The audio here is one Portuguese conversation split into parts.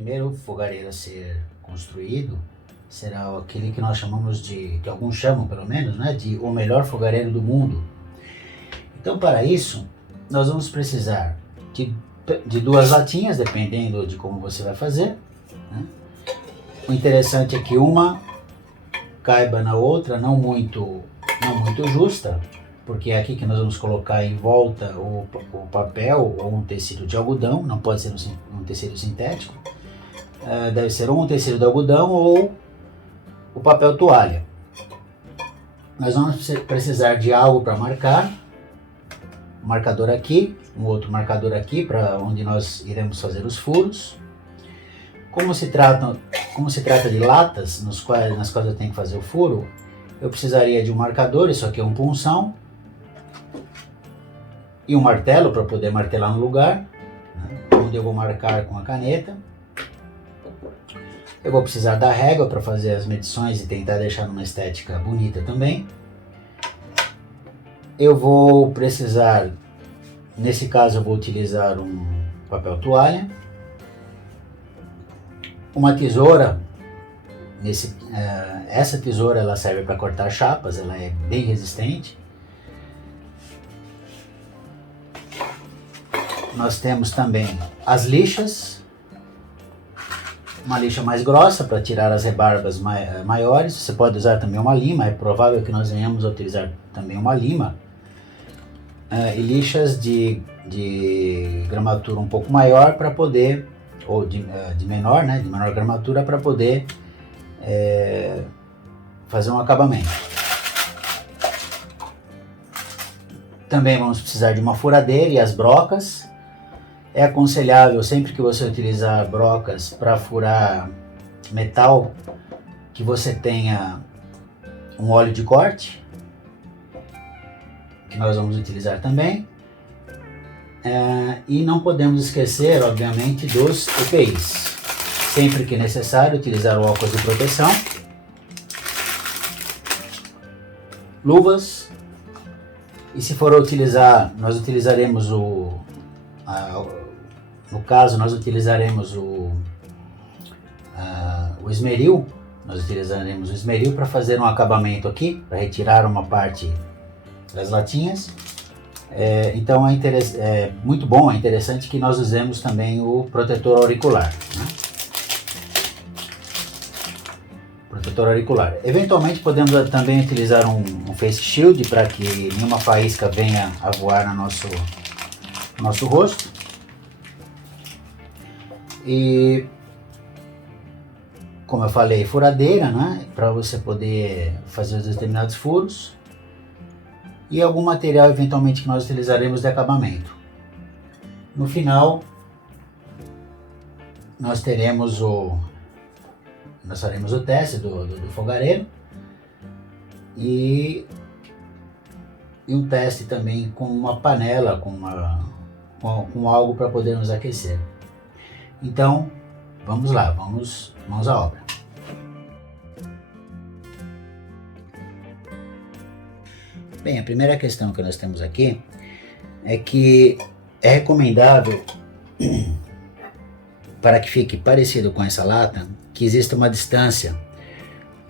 primeiro fogareiro a ser construído será aquele que nós chamamos de, que alguns chamam pelo menos, né, de o melhor fogareiro do mundo. Então, para isso, nós vamos precisar de duas latinhas, dependendo de como você vai fazer, né? O interessante é que uma caiba na outra, não muito justa, porque é aqui que nós vamos colocar em volta o papel ou um tecido de algodão, não pode ser um tecido sintético, deve ser ou um tecido de algodão ou o papel toalha. Nós vamos precisar de algo para marcar, um marcador aqui, um outro marcador aqui para onde nós iremos fazer os furos. Como se trata de latas nas quais eu tenho que fazer o furo, eu precisaria de um marcador, isso aqui é um punção, e um martelo para poder martelar no lugar, né, onde eu vou marcar com a caneta. Eu vou precisar da régua para fazer as medições e tentar deixar numa estética bonita também. Eu vou precisar, nesse caso eu vou utilizar um papel toalha, uma tesoura. Essa tesoura ela serve para cortar chapas, ela é bem resistente. Nós temos também as lixas, uma lixa mais grossa para tirar as rebarbas maiores. Você pode usar também uma lima, é provável que nós venhamos a utilizar também uma lima. E lixas de gramatura um pouco maior para poder, ou de menor, né, de menor gramatura para poder fazer um acabamento. Também vamos precisar de uma furadeira e as brocas. É aconselhável, sempre que você utilizar brocas para furar metal, que você tenha um óleo de corte, que nós vamos utilizar também. E não podemos esquecer, obviamente, dos EPIs. Sempre que necessário, utilizar o óculos de proteção, luvas, e se for utilizar, nós utilizaremos no caso, nós utilizaremos o esmeril. Nós utilizaremos o esmeril para fazer um acabamento aqui, para retirar uma parte das latinhas. Então é muito bom, é interessante que nós usemos também o protetor auricular, né? Protetor auricular. Eventualmente podemos também utilizar um face shield para que nenhuma faísca venha a voar no nosso rosto. E, como eu falei, furadeira, né, para você poder fazer os determinados furos, e algum material eventualmente que nós utilizaremos de acabamento. No final, nós faremos o teste do fogareiro e um teste também com uma panela, com algo para podermos aquecer. Então, vamos lá, vamos à obra. Bem, a primeira questão que nós temos aqui é que é recomendável, para que fique parecido com essa lata, que exista uma distância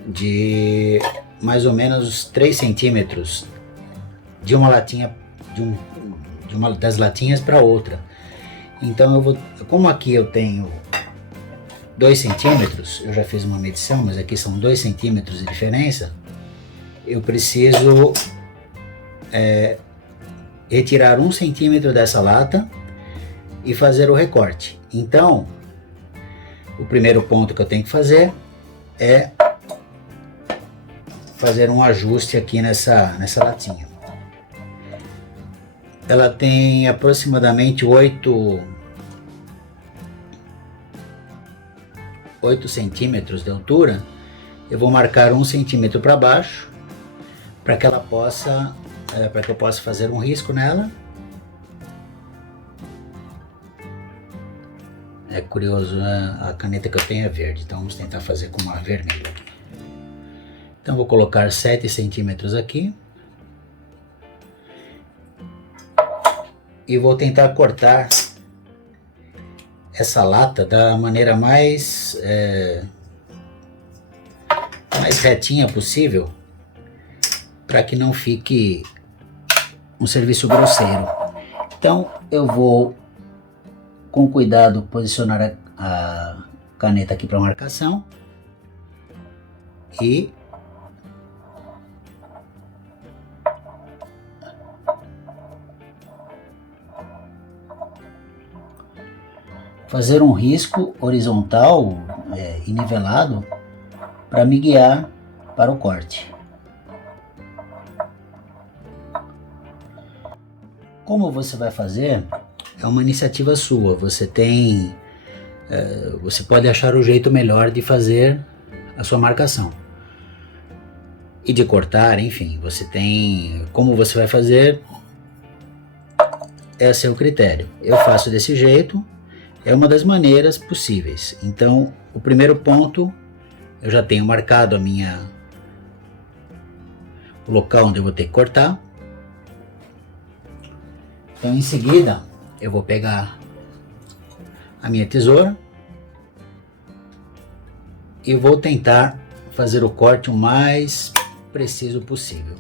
de mais ou menos 3 centímetros de uma latinha, de uma das latinhas para outra. Então como aqui eu tenho 2 centímetros, eu já fiz uma medição, mas aqui são 2 centímetros de diferença, eu preciso retirar 1 centímetro dessa lata e fazer o recorte. Então, o primeiro ponto que eu tenho que fazer é fazer um ajuste aqui nessa latinha. Ela tem aproximadamente 8 centímetros de altura. Eu vou marcar 1 centímetro para baixo, para que ela possa, para que eu possa fazer um risco nela. É curioso, né? A caneta que eu tenho é verde, então vamos tentar fazer com uma vermelha aqui. Então vou colocar 7 centímetros aqui. E vou tentar cortar essa lata da maneira mais retinha possível, para que não fique um serviço grosseiro. Então eu vou com cuidado posicionar a caneta aqui para marcação e fazer um risco horizontal e nivelado para me guiar para o corte. Como você vai fazer é uma iniciativa sua. Você pode achar o jeito melhor de fazer a sua marcação e de cortar, enfim, você tem como você vai fazer, é a seu critério. Eu faço desse jeito, é uma das maneiras possíveis. Então, o primeiro ponto, eu já tenho marcado o local onde eu vou ter que cortar. Então, em seguida, eu vou pegar a minha tesoura e vou tentar fazer o corte o mais preciso possível.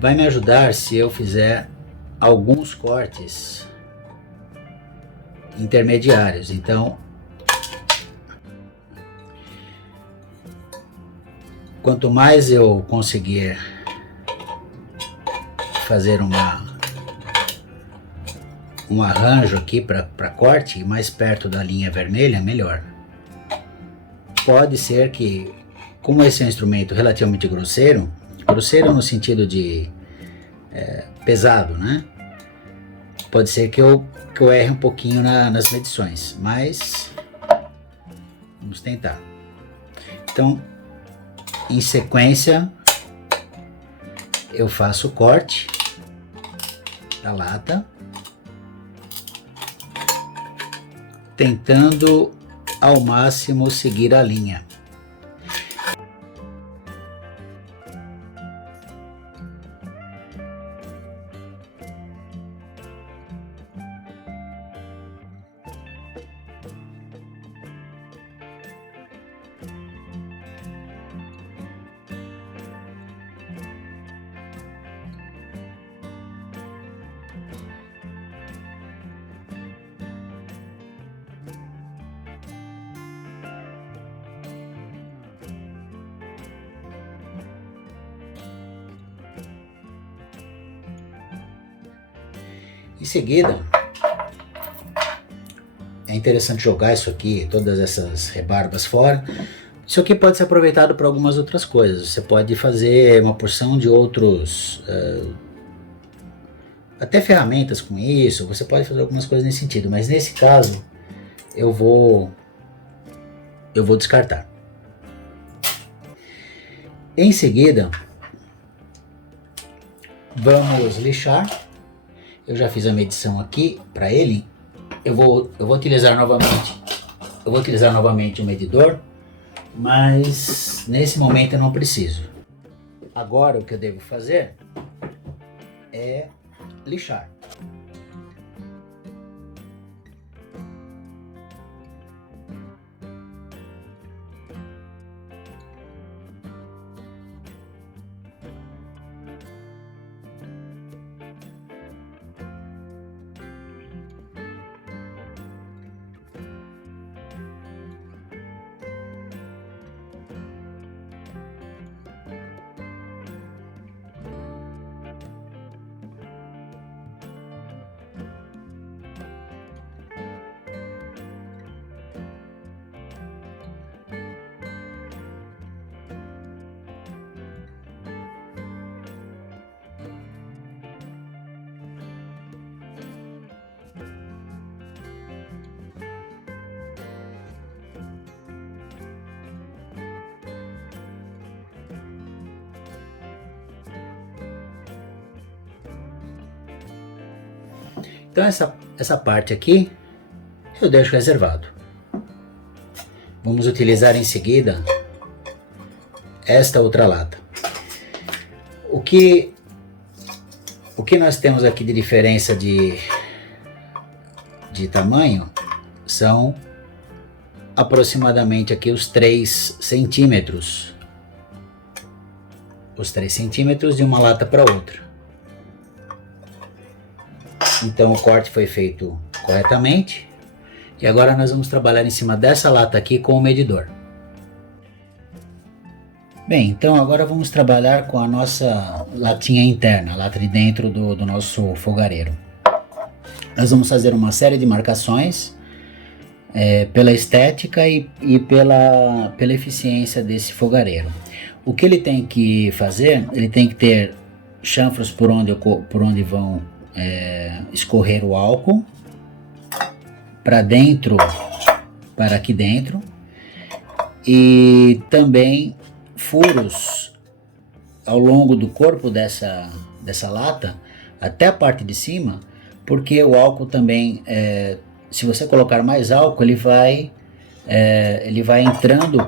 Vai me ajudar se eu fizer alguns cortes intermediários. Então, quanto mais eu conseguir fazer um arranjo aqui para corte mais perto da linha vermelha, melhor. Pode ser que, como esse é um instrumento relativamente grosseiro no sentido de pesado, né? Pode ser que eu erre um pouquinho nas medições, mas vamos tentar. Então, em sequência, eu faço o corte da lata, tentando ao máximo seguir a linha. Em seguida, é interessante jogar isso aqui, todas essas rebarbas fora. Isso aqui pode ser aproveitado para algumas outras coisas. Você pode fazer uma porção de outros, até ferramentas com isso. Você pode fazer algumas coisas nesse sentido, mas nesse caso eu vou descartar. Em seguida, vamos lixar. Eu já fiz a medição aqui para ele. Eu vou utilizar novamente o medidor, mas nesse momento eu não preciso. Agora o que eu devo fazer é lixar. Então essa parte aqui eu deixo reservado. Vamos utilizar em seguida esta outra lata. O que nós temos aqui de diferença de tamanho são aproximadamente aqui os 3 centímetros. Os 3 centímetros de uma lata para outra. Então o corte foi feito corretamente. E agora nós vamos trabalhar em cima dessa lata aqui com o medidor. Bem, então agora vamos trabalhar com a nossa latinha interna, a lata de dentro do nosso fogareiro. Nós vamos fazer uma série de marcações pela estética e pela eficiência desse fogareiro. O que ele tem que fazer, ele tem que ter chanfros por onde vão escorrer o álcool, para dentro, para aqui dentro, e também furos ao longo do corpo dessa lata, até a parte de cima, porque o álcool também, se você colocar mais álcool, ele vai entrando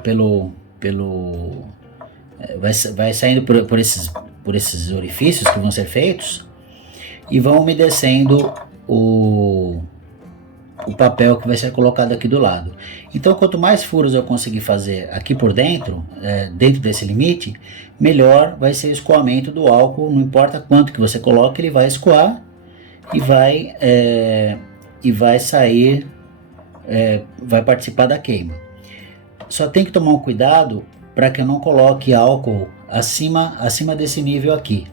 vai saindo por esses orifícios que vão ser feitos e vão umedecendo o papel que vai ser colocado aqui do lado. Então, quanto mais furos eu conseguir fazer aqui por dentro, dentro desse limite, melhor vai ser o escoamento do álcool. Não importa quanto que você coloque, ele vai escoar e vai sair, vai participar da queima. Só tem que tomar um cuidado para que eu não coloque álcool acima desse nível aqui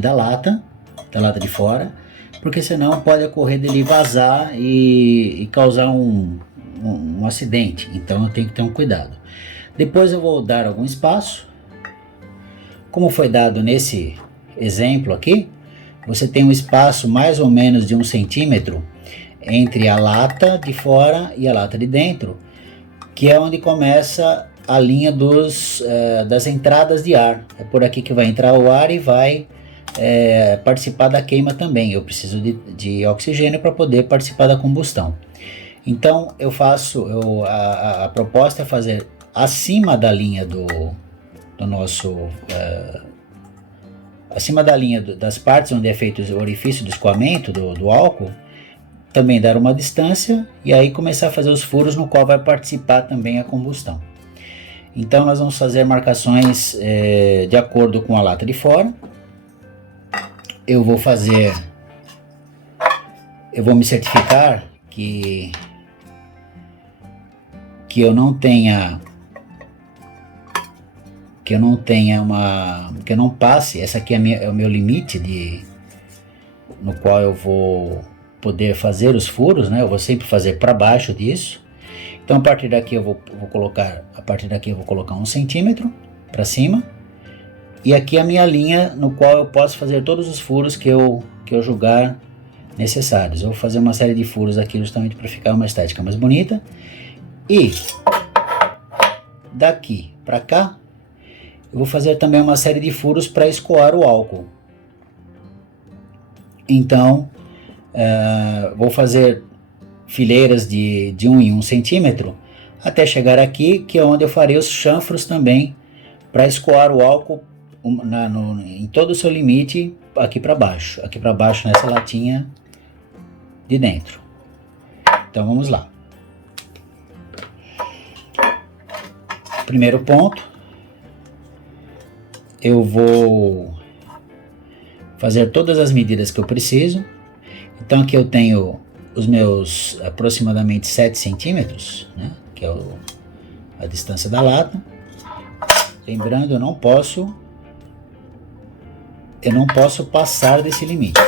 da lata de fora, porque senão pode ocorrer dele vazar e causar um acidente. Então eu tenho que ter um cuidado. Depois eu vou dar algum espaço, como foi dado nesse exemplo aqui. Você tem um espaço mais ou menos de 1 centímetro entre a lata de fora e a lata de dentro, que é onde começa a linha das entradas de ar. É por aqui que vai entrar o ar e vai participar da queima também. Eu preciso de oxigênio para poder participar da combustão. Então a proposta é fazer acima da linha acima da linha das partes onde é feito o orifício do escoamento do álcool, também dar uma distância e aí começar a fazer os furos no qual vai participar também a combustão. Então nós vamos fazer marcações de acordo com a lata de fora. Eu vou me certificar que eu não passe. Essa aqui é o meu limite no qual eu vou poder fazer os furos, né? Eu vou sempre fazer para baixo disso. Então a partir daqui eu vou colocar 1 centímetro para cima. E aqui a minha linha no qual eu posso fazer todos os furos que eu julgar necessários. Eu vou fazer uma série de furos aqui justamente para ficar uma estética mais bonita. E daqui para cá eu vou fazer também uma série de furos para escoar o álcool. Então vou fazer fileiras de 1 em 1 centímetro até chegar aqui, que é onde eu farei os chanfros também para escoar o álcool em todo o seu limite aqui para baixo nessa latinha de dentro. Então vamos lá. Primeiro ponto, eu vou fazer todas as medidas que eu preciso. Então aqui eu tenho os meus aproximadamente 7 centímetros, né, que é a distância da lata. Lembrando, eu não posso passar desse limite.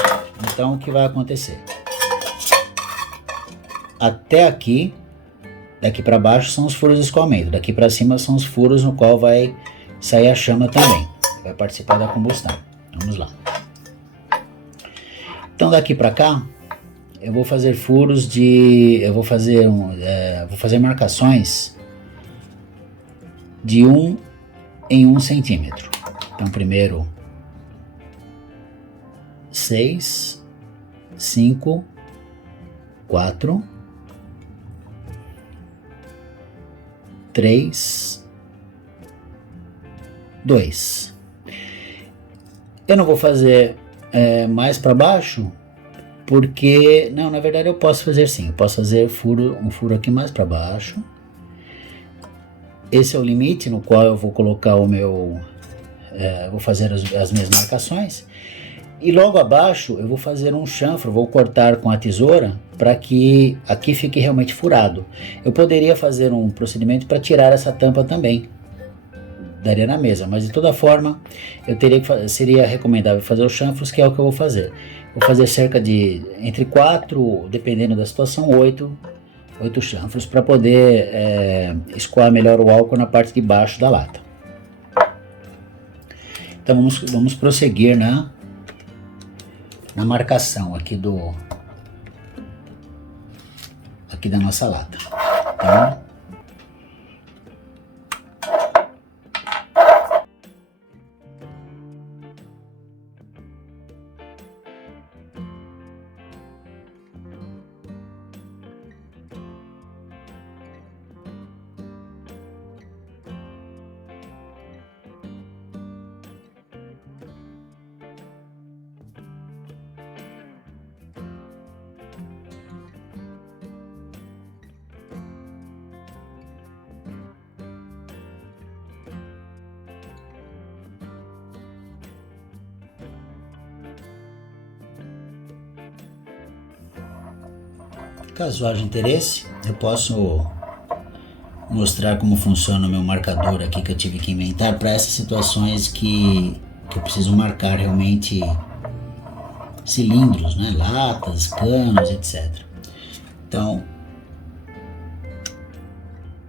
Então o que vai acontecer? Até aqui, daqui para baixo são os furos de escoamento, daqui para cima são os furos no qual vai sair a chama também, vai participar da combustão. Vamos lá. Então daqui para cá eu vou fazer vou fazer marcações de 1 em 1 centímetro. Então primeiro 6, 5, 4, 3, 2. Eu não vou fazer mais para baixo, porque, não, na verdade eu posso fazer sim, eu posso fazer um furo aqui mais para baixo. Esse é o limite no qual eu vou colocar o meu, vou fazer as minhas marcações. E logo abaixo eu vou fazer um chanfro, vou cortar com a tesoura para que aqui fique realmente furado. Eu poderia fazer um procedimento para tirar essa tampa também, daria na mesa, mas de toda forma eu teria que seria recomendável fazer os chanfros, que é o que eu vou fazer. Vou fazer cerca de entre 4, dependendo da situação, 8 chanfros para poder escoar melhor o álcool na parte de baixo da lata. Então vamos prosseguir na marcação aqui da nossa lata, tá? Caso haja interesse, eu posso mostrar como funciona o meu marcador aqui que eu tive que inventar para essas situações que eu preciso marcar realmente cilindros, né? Latas, canos, etc. Então,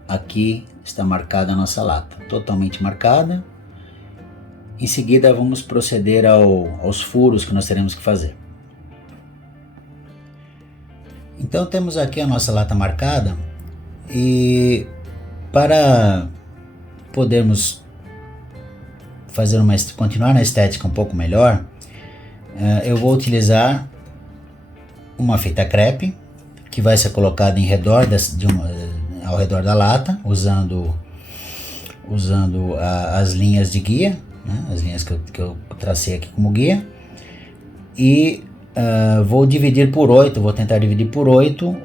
aqui está marcada a nossa lata, totalmente marcada. Em seguida vamos proceder aos furos que nós teremos que fazer. Então temos aqui a nossa lata marcada, e para podermos continuar na estética um pouco melhor, eu vou utilizar uma fita crepe que vai ser colocada em redor ao redor da lata, usando as linhas de guia, né? As linhas que eu tracei aqui como guia, e vou dividir por 8, vou tentar dividir por 8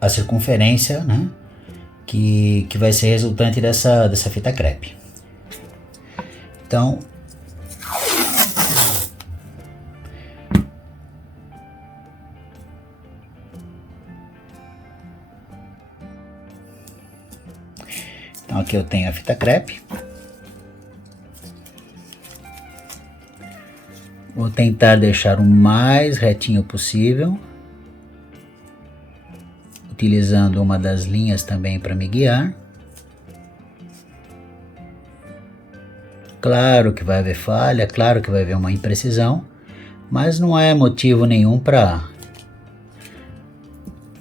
a circunferência, né, que vai ser resultante dessa fita crepe. Então, aqui eu tenho a fita crepe. Vou tentar deixar o mais retinho possível, utilizando uma das linhas também para me guiar. Claro que vai haver falha, claro que vai haver uma imprecisão, mas não é motivo nenhum para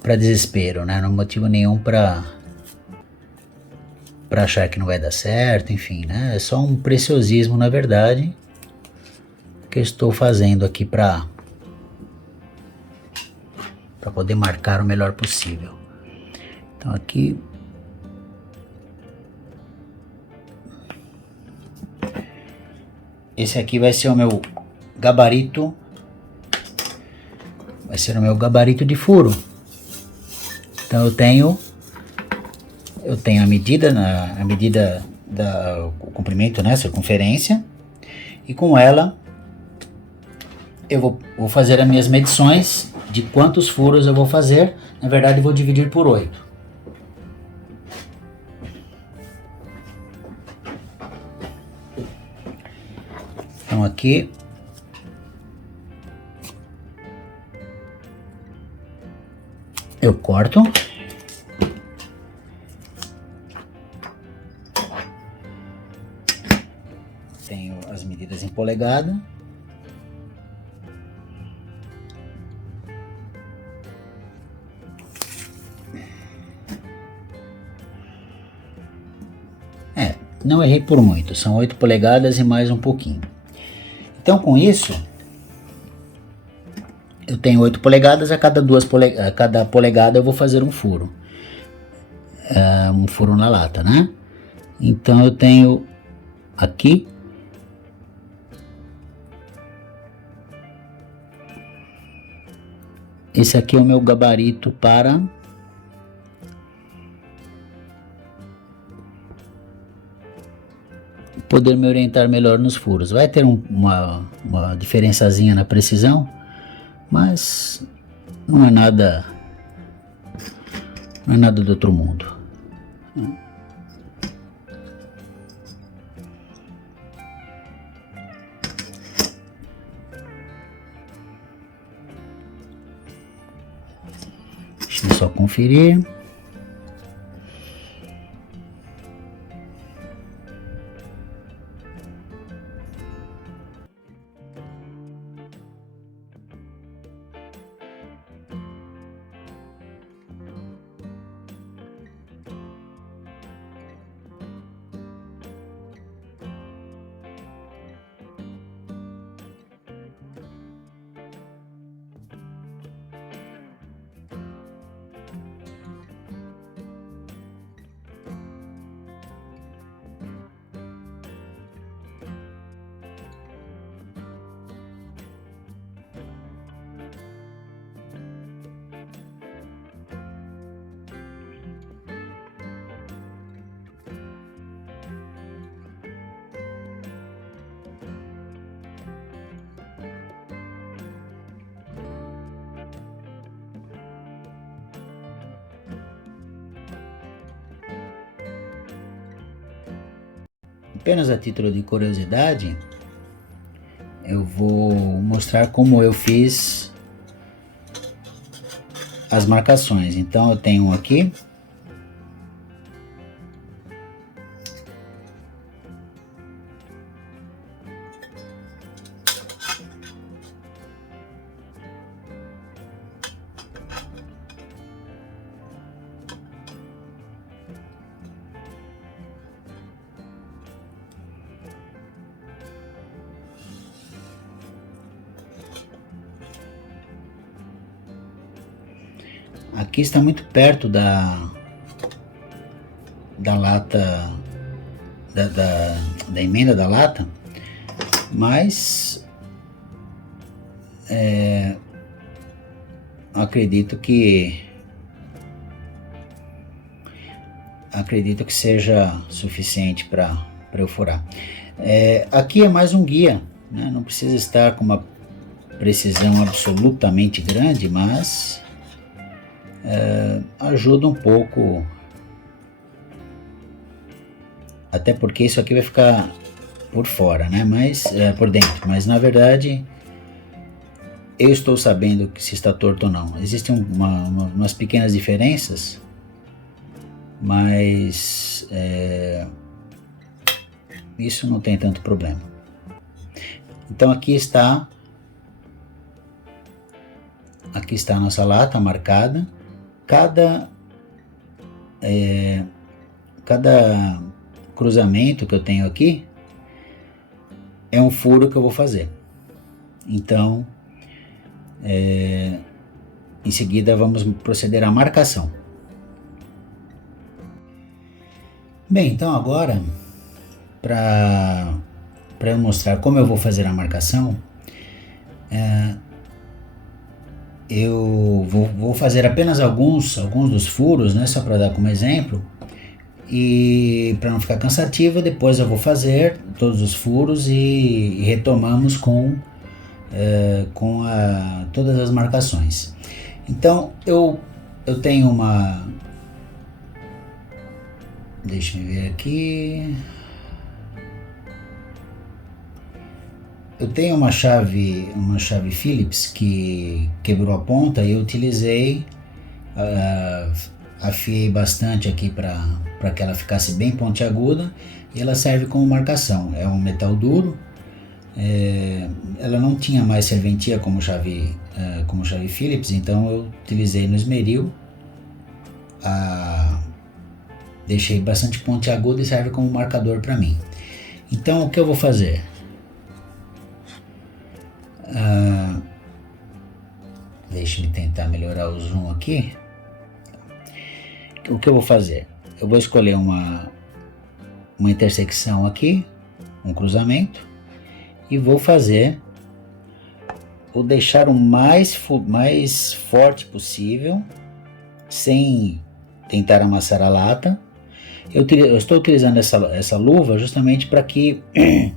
desespero, né? Não é motivo nenhum para achar que não vai dar certo, enfim, né? É só um preciosismo, na verdade, que eu estou fazendo aqui para poder marcar o melhor possível. Então aqui esse aqui vai ser o meu gabarito, de furo. Então eu tenho a medida o comprimento, né, circunferência, e com ela eu vou fazer as minhas medições de quantos furos eu vou fazer. Na verdade, eu vou dividir por 8. Então aqui eu corto. Tenho as medidas em polegada. Não errei por muito, são 8 polegadas e mais um pouquinho. Então com isso, eu tenho 8 polegadas, a cada polegada eu vou fazer um furo. Um furo na lata, né? Então eu tenho aqui esse aqui é o meu gabarito para poder me orientar melhor nos furos. Vai ter uma diferençazinha na precisão, mas não é nada do outro mundo. Deixa eu só conferir. Apenas a título de curiosidade, eu vou mostrar como eu fiz as marcações. Então eu tenho um aqui, aqui está muito perto da lata, da emenda da lata, mas acredito que seja suficiente para eu furar. Aqui é mais um guia, né? Não precisa estar com uma precisão absolutamente grande, mas ajuda um pouco, até porque isso aqui vai ficar por fora, né? Mas por dentro, mas na verdade eu estou sabendo que se está torto ou não. Existem umas pequenas diferenças, mas isso não tem tanto problema. Então aqui está a nossa lata marcada. Cada cruzamento que eu tenho aqui é um furo que eu vou fazer. Então, em seguida vamos proceder à marcação. Bem, então agora, para eu mostrar como eu vou fazer a marcação, eu vou fazer apenas alguns dos furos, né, só para dar como exemplo, e para não ficar cansativo, depois eu vou fazer todos os furos e retomamos com todas as marcações. Então eu tenho deixa eu ver aqui. Eu tenho uma chave Phillips que quebrou a ponta e eu utilizei, afiei bastante aqui para que ela ficasse bem pontiaguda, e ela serve como marcação. É um metal duro, ela não tinha mais serventia como chave Phillips, então eu utilizei no esmeril, deixei bastante pontiaguda e serve como marcador para mim. Então o que eu vou fazer? Deixa-me tentar melhorar o zoom aqui. O que eu vou fazer? Eu vou escolher uma intersecção aqui, um cruzamento, e vou fazer Vou deixar o mais forte possível, sem tentar amassar a lata. Eu estou utilizando essa luva justamente para que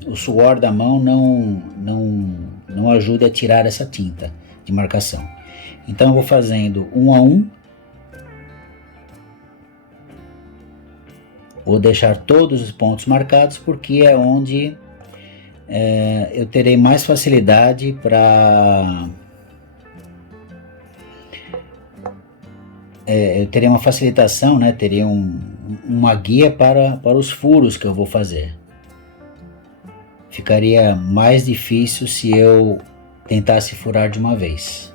o suor da mão não ajude a tirar essa tinta de marcação. Então eu vou fazendo um a um. Vou deixar todos os pontos marcados porque é onde eu terei mais facilidade para... eu terei uma facilitação, né? Teria uma guia para os furos que eu vou fazer. Ficaria mais difícil se eu tentasse furar de uma vez.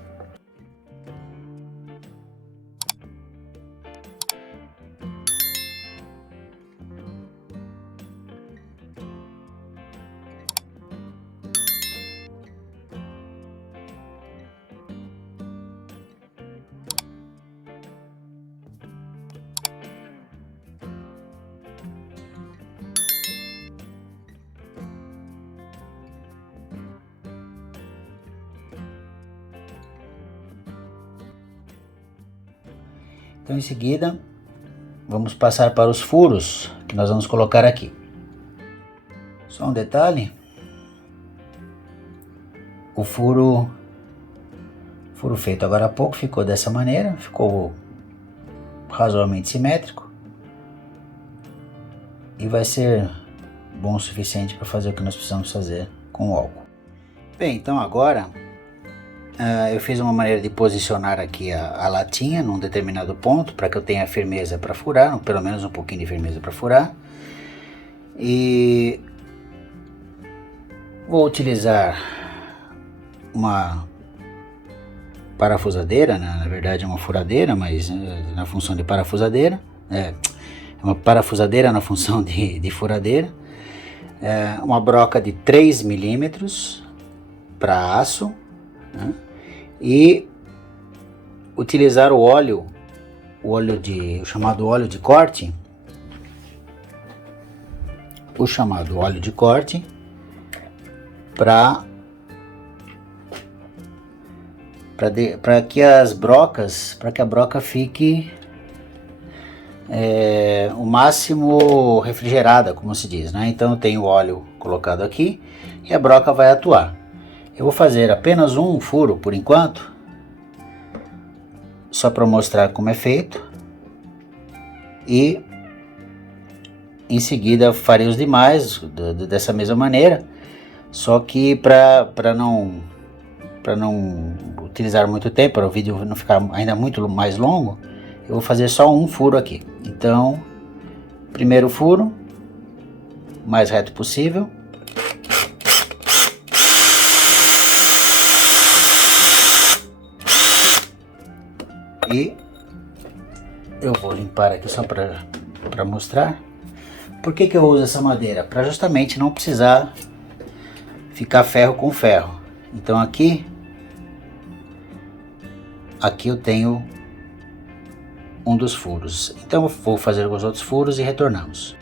Então, em seguida, vamos passar para os furos que nós vamos colocar aqui. Só um detalhe: o furo feito agora há pouco ficou dessa maneira, ficou razoavelmente simétrico e vai ser bom o suficiente para fazer o que nós precisamos fazer com o álcool. Bem, então agora eu fiz uma maneira de posicionar aqui a latinha num determinado ponto para que eu tenha firmeza para furar, pelo menos um pouquinho de firmeza para furar. E vou utilizar uma parafusadeira, né? Na verdade é uma furadeira, mas na função de parafusadeira. É uma parafusadeira na função de furadeira. Uma broca de 3 milímetros para aço, né? E utilizar o chamado óleo de corte, para que a broca fique o máximo refrigerada, como se diz, né? Então eu tenho o óleo colocado aqui e a broca vai atuar. Eu vou fazer apenas um furo por enquanto, só para mostrar como é feito, e em seguida farei os demais dessa mesma maneira, só que para não utilizar muito tempo, para o vídeo não ficar ainda muito mais longo, eu vou fazer só um furo aqui. Então, primeiro furo, o mais reto possível. E eu vou limpar aqui só para mostrar. Por que eu uso essa madeira? Para justamente não precisar ficar ferro com ferro. Então aqui eu tenho um dos furos. Então eu vou fazer os outros furos e retornamos.